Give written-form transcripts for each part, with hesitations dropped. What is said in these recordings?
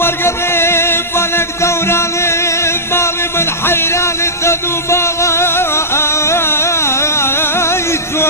ورقبي فلك دوراني مالي من حيراني تدوب رايتو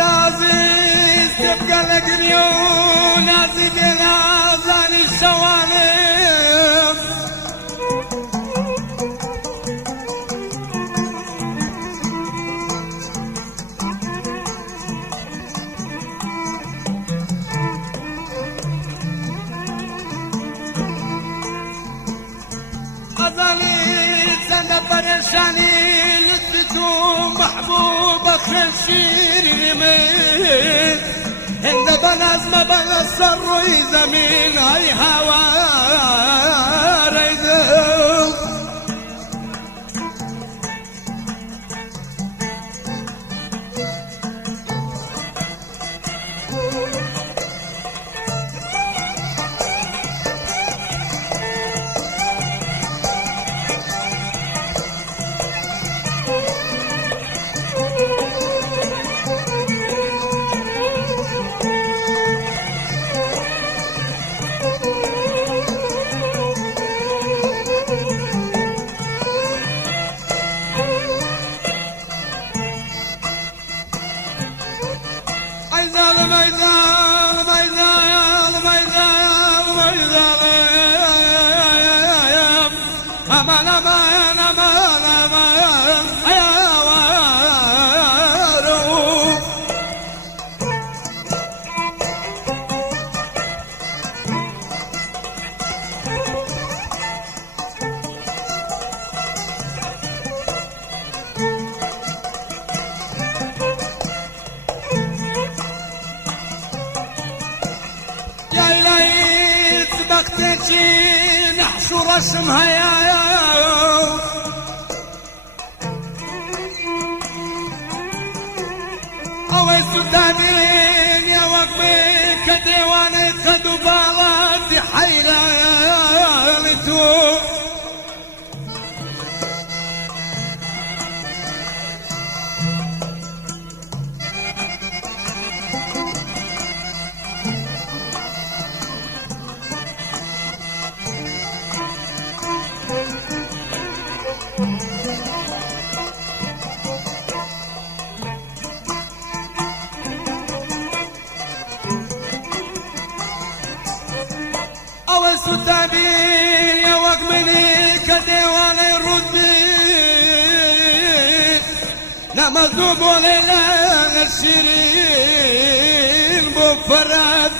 ورازيز تبقى لك ميون نازي بلا ظاني الشوالف أظني سنة برشاني لطفتو محبوبة خشير يمين هند بناز ما بلا سر زمين هاي هوا ريدو aman aman aman aman ayavaru يا إلهي سبقتك نحشو رسمها يا أوي سودانين يا وقفي كديواني خدو بالاتي حيرانتو سودانين يا وقمني كديواني ردي نمزوب وليلة الشيرين بفرات